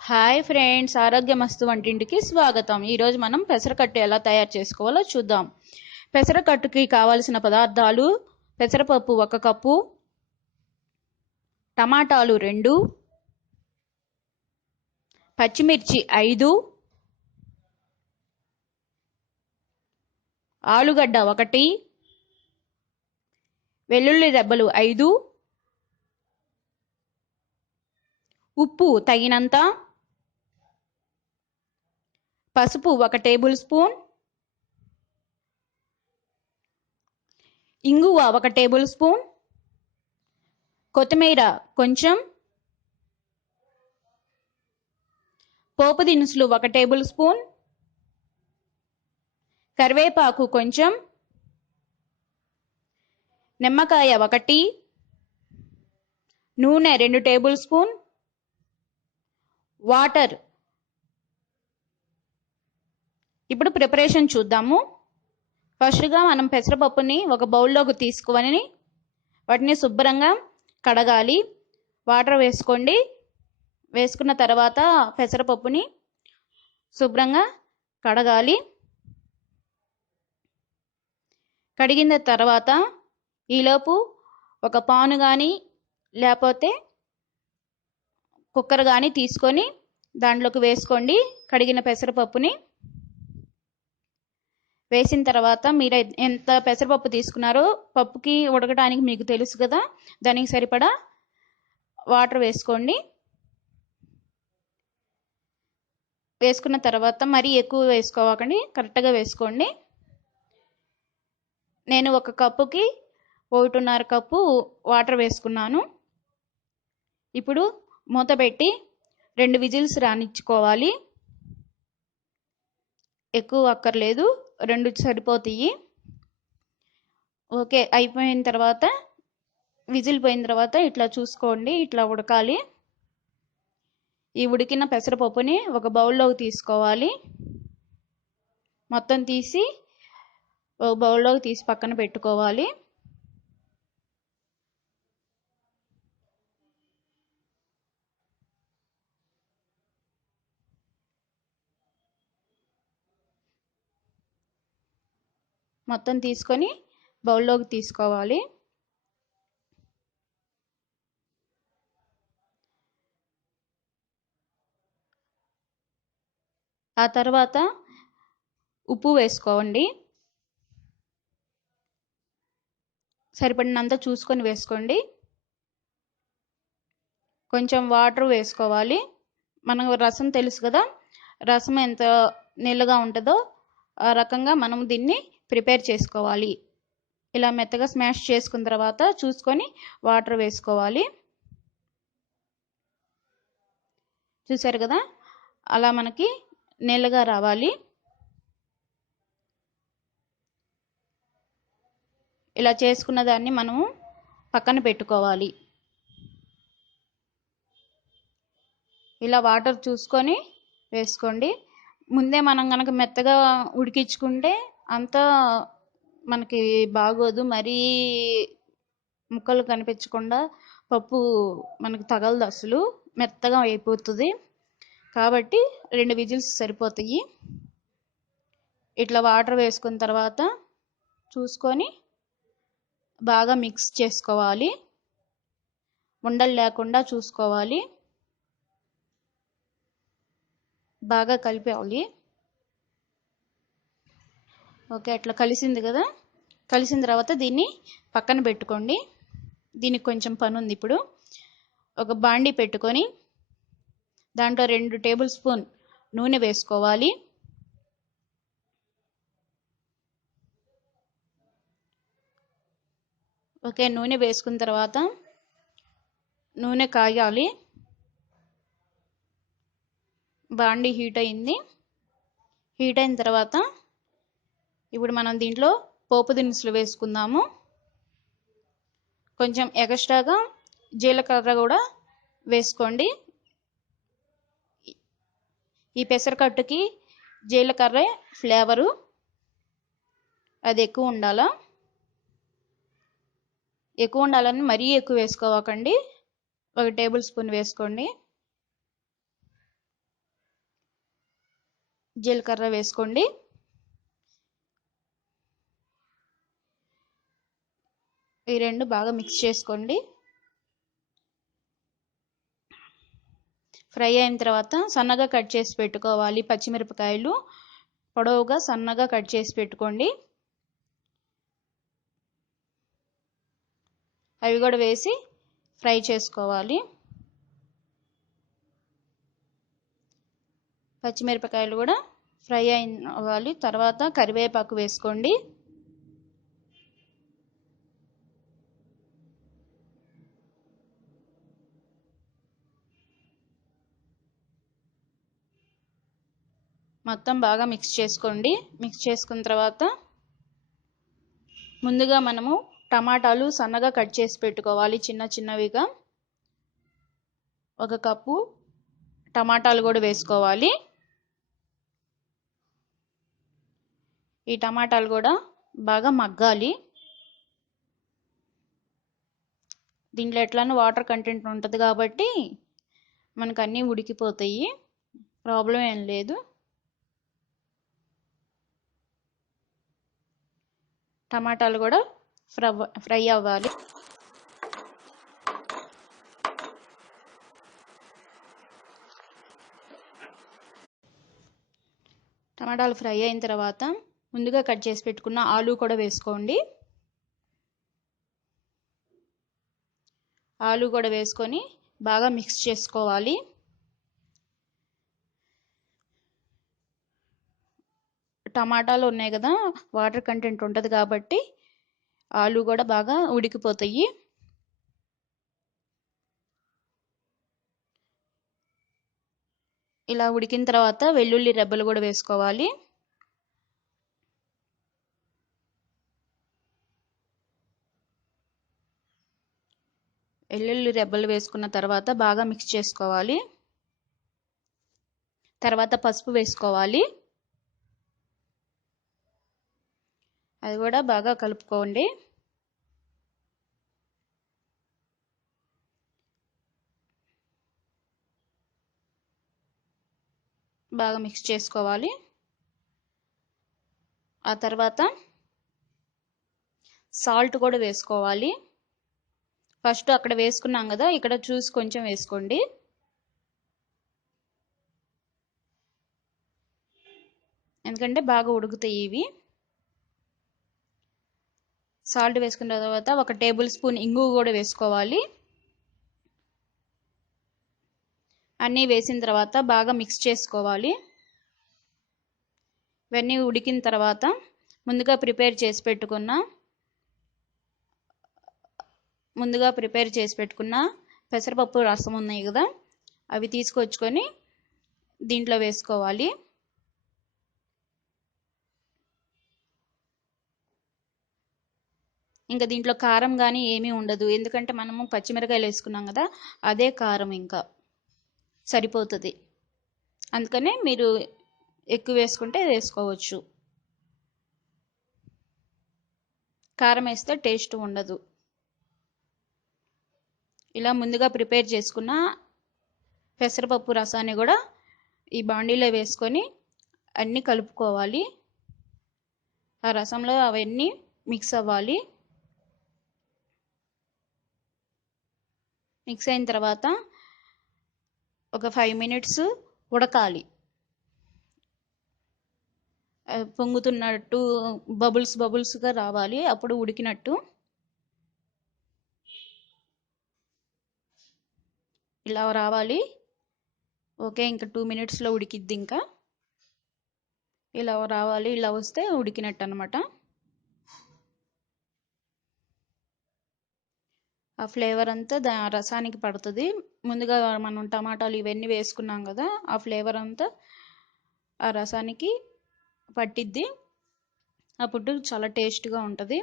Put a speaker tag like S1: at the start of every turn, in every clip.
S1: Hi friends ఆరోగ్యమస్తు వంటింటికి స్వాగతం. ఈరోజు మనం పెసరకట్టు ఎలా తయారు చేసుకోవాలో చూద్దాం. పెసరకట్టుకి కావలసిన పదార్థాలు పెసరపప్పు ఒక కప్పు టమాటాలు రెండు పచ్చిమిర్చి ఐదు ఆలుగడ్డ ఒకటి వెల్లుల్లి దెబ్బలు ఐదు ఉప్పు తగినంత పసుపు ఒక టేబుల్ స్పూన్. ఇంగువ ఒక టేబుల్ స్పూన్. కొత్తిమీర కొంచెం. పోపు దినుసులు ఒక టేబుల్ స్పూన్. కరివేపాకు కొంచెం. నిమ్మకాయ ఒకటి నూనె రెండు టేబుల్ స్పూన్. వాటర్ ఇప్పుడు ప్రిపరేషన్ చూద్దాము. ఫస్ట్గా మనం పెసరపప్పుని ఒక బౌల్లోకి తీసుకొని వాటిని శుభ్రంగా కడగాలి. వాటర్ వేసుకోండి. వేసుకున్న తర్వాత పెసరపప్పుని శుభ్రంగా కడగాలి. కడిగిన తర్వాత ఈలోపు ఒక పాను కానీ లేకపోతే కుక్కర్ కానీ తీసుకొని దాంట్లోకి వేసుకోండి. కడిగిన పెసరపప్పుని వేసిన తర్వాత మీరు ఎంత పెసరపప్పు తీసుకున్నారో పప్పుకి ఉడకడానికి మీకు తెలుసు కదా దానికి సరిపడా వాటర్ వేసుకోండి. వేసుకున్న తర్వాత మరీ ఎక్కువ వేసుకోవకండి కరెక్ట్గా వేసుకోండి. నేను ఒక కప్పుకి ఒకటిన్నర కప్పు వాటర్ వేసుకున్నాను. ఇప్పుడు మూత పెట్టి రెండు విజిల్స్ రానిచ్చుకోవాలి. ఎక్కువ అక్కర్లేదు. రెండు సరిపోతాయి. ఓకే అయిపోయిన తర్వాత విజిల్ పోయిన తర్వాత ఇట్లా చూసుకోండి ఇట్లా ఉడకాలి. ఈ ఉడికిన పెసరపప్పుని ఒక బౌల్లోకి తీసుకోవాలి. మొత్తం తీసి ఒక బౌల్లోకి తీసి పక్కన పెట్టుకోవాలి. మొత్తం తీసుకొని బౌల్లోకి తీసుకోవాలి. ఆ తర్వాత ఉప్పు వేసుకోండి. సరిపడినంత చూసుకొని వేసుకోండి. కొంచెం వాటర్ వేసుకోవాలి. మనకు రసం తెలుసు కదా రసం ఎంత నీళ్ళగా ఉంటుందో ఆ రకంగా మనం దీన్ని ప్రిపేర్ చేసుకోవాలి. ఇలా మెత్తగా స్మాష్ చేసుకున్న తర్వాత చూసుకొని వాటర్ వేసుకోవాలి. చూసారు కదా? అలా మనకి నీళ్ళగా రావాలి. ఇలా చేసుకున్న దాన్ని మనము పక్కన పెట్టుకోవాలి. ఇలా వాటర్ చూసుకొని వేసుకోండి. ముందే మనం కనుక మెత్తగా ఉడికించుకుంటే అంతా మనకి బాగోదు. మరీ ముక్కలు కనిపించకుండా పప్పు మనకి తగలదు అసలు. మెత్తగా అయిపోతుంది. కాబట్టి రెండు విజిల్స్ సరిపోతాయి. ఇట్లా వాటర్ వేసుకున్న తర్వాత చూసుకొని బాగా మిక్స్ చేసుకోవాలి. ఉండలు లేకుండా చూసుకోవాలి. బాగా కలిపేయాలి. ఓకే అట్లా కలిసింది కదా? కలిసిన తర్వాత దీన్ని పక్కన పెట్టుకోండి. దీనికి కొంచెం పని ఉంది ఇప్పుడు. ఒక బాండి పెట్టుకొని దాంట్లో రెండు టేబుల్ స్పూన్ నూనె వేసుకోవాలి. ఓకే నూనె వేసుకున్న తర్వాత నూనె కాగాలి. బాండి హీట్ అయింది. హీట్ అయిన తర్వాత ఇప్పుడు మనం దీంట్లో పోపు దినుసులు వేసుకుందాము. కొంచెం ఎక్స్ట్రాగా జీలకర్ర కూడా వేసుకోండి. ఈ పెసరకట్టుకి జీలకర్ర ఫ్లేవరు అది ఎక్కువ ఉండాలా? ఎక్కువ ఉండాలని మరీ ఎక్కువ వేసుకోవకండి. ఒక టేబుల్ స్పూన్ వేసుకోండి. జీలకర్ర వేసుకోండి. ఈ రెండు బాగా మిక్స్ చేసుకోండి. ఫ్రై అయిన తర్వాత సన్నగా కట్ చేసి పెట్టుకోవాలి పచ్చిమిరపకాయలు. పొడవుగా సన్నగా కట్ చేసి పెట్టుకోండి. అవి కూడా వేసి ఫ్రై చేసుకోవాలి. పచ్చిమిరపకాయలు కూడా ఫ్రై అవ్వాలి. తర్వాత కరివేపాకు వేసుకోండి. మొత్తం బాగా మిక్స్ చేసుకోండి. మిక్స్ చేసుకున్న తర్వాత ముందుగా మనము టమాటాలు సన్నగా కట్ చేసి పెట్టుకోవాలి చిన్న చిన్నవిగా. ఒక కప్పు టమాటాలు కూడా వేసుకోవాలి. ఈ టమాటాలు కూడా బాగా మగ్గాలి. దీంట్లో ఎట్లానో వాటర్ కంటెంట్ ఉంటుంది కాబట్టి మనకు అన్నీ ఉడికిపోతాయి. ప్రాబ్లం ఏం లేదు. టమాటాలు కూడా ఫ్రై ఫ్రై అవ్వాలి. టమాటాలు ఫ్రై అయిన తర్వాత ముందుగా కట్ చేసి పెట్టుకున్న ఆలు కూడా వేసుకోండి. ఆలు కూడా వేసుకొని బాగా మిక్స్ చేసుకోవాలి. టమాటాలు ఉన్నాయి కదా వాటర్ కంటెంట్ ఉంటుంది కాబట్టి ఆలు కూడా బాగా ఉడికిపోతాయి. ఇలా ఉడికిన తర్వాత వెల్లుల్లి రెబ్బలు కూడా వేసుకోవాలి. వెల్లుల్లి రెబ్బలు వేసుకున్న తర్వాత బాగా మిక్స్ చేసుకోవాలి. తర్వాత పసుపు వేసుకోవాలి. అది కూడా బాగా కలుపుకోండి. బాగా మిక్స్ చేసుకోవాలి. ఆ తర్వాత సాల్ట్ కూడా వేసుకోవాలి. ఫస్ట్ అక్కడ వేసుకున్నాం కదా ఇక్కడ చూసి కొంచెం వేసుకోండి. ఎందుకంటే బాగా ఉడుకుతాయి ఇవి. సాల్ట్ వేసుకున్న తర్వాత ఒక టేబుల్ స్పూన్ ఇంగు కూడా వేసుకోవాలి. అన్నీ వేసిన తర్వాత బాగా మిక్స్ చేసుకోవాలి. ఇవన్నీ ఉడికిన తర్వాత ముందుగా ప్రిపేర్ చేసి పెట్టుకున్న ముందుగా ప్రిపేర్ చేసి పెట్టుకున్న పెసరపప్పు రసం ఉన్నాయి కదా అవి తీసుకొచ్చుకొని దీంట్లో వేసుకోవాలి. ఇంకా దీంట్లో కారం కానీ ఏమీ ఉండదు. ఎందుకంటే మనము పచ్చిమిరకాయలు వేసుకున్నాం కదా అదే కారం ఇంకా సరిపోతుంది. అందుకనే మీరు ఎక్కువ వేసుకుంటే వేసుకోవచ్చు. కారం వేస్తే టేస్ట్ ఉండదు. ఇలా ముందుగా ప్రిపేర్ చేసుకున్న పెసరపప్పు రసాన్ని కూడా ఈ బాండీలో వేసుకొని అన్నీ కలుపుకోవాలి. ఆ రసంలో అవన్నీ మిక్స్ అవ్వాలి. మిక్స్ అయిన తర్వాత ఒక ఫైవ్ మినిట్స్ ఉడకాలి. పొంగుతున్నట్టు బబుల్స్ బబుల్స్గా రావాలి. అప్పుడు ఉడికినట్టు ఇలా రావాలి. ఓకే ఇంకా టూ మినిట్స్లో ఉడికిద్ది ఇంకా. ఇలా రావాలి. ఇలా వస్తే ఉడికినట్టు అనమాట ఆ ఫ్లేవర్ అంతా దా రసానికి పడుతుంది. ముందుగా మనం టమాటాలు ఇవన్నీ వేసుకున్నాం కదా ఆ ఫ్లేవర్ అంతా ఆ రసానికి పట్టిద్ది. ఆ పుట్టు చాలా టేస్ట్గా ఉంటుంది.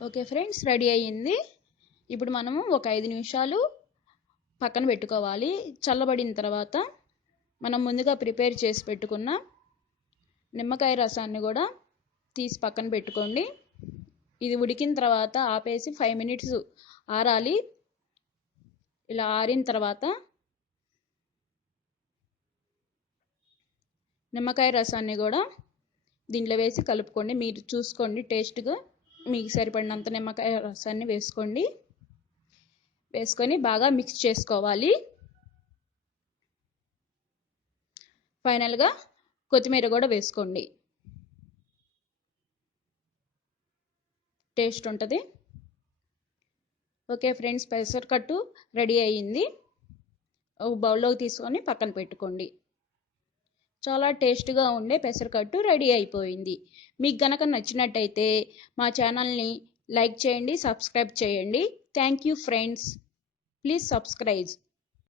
S1: ఓకే ఫ్రెండ్స్ రెడీ అయ్యింది. ఇప్పుడు మనము ఒక ఐదు నిమిషాలు పక్కన పెట్టుకోవాలి. చల్లబడిన తర్వాత మనం ముందుగా ప్రిపేర్ చేసి పెట్టుకున్న నిమ్మకాయ రసాన్ని కూడా తీసి పక్కన పెట్టుకోండి. ఇది ఉడికిన తర్వాత ఆపేసి ఫైవ్ మినిట్స్ ఆరాలి. ఇలా ఆరిన తర్వాత నిమ్మకాయ రసాన్ని కూడా దీంట్లో వేసి కలుపుకోండి. మీరు చూసుకోండి టేస్ట్గా మీకు సరిపడినంత నిమ్మకాయ రసాన్ని వేసుకోండి. వేసుకొని బాగా మిక్స్ చేసుకోవాలి. ఫైనల్గా కొత్తిమీర కూడా వేసుకోండి. టేస్ట్ ఉంటుంది. ఓకే ఫ్రెండ్స్ పెసరకట్టు రెడీ అయ్యింది. ఒక బౌల్లోకి తీసుకొని పక్కన పెట్టుకోండి. చాలా టేస్ట్గా ఉండే పెసరకట్టు రెడీ అయిపోయింది. మీకు గనక నచ్చినట్టయితే మా ఛానల్ని లైక్ చేయండి సబ్స్క్రైబ్ చేయండి. Thank you friends. Please subscribe.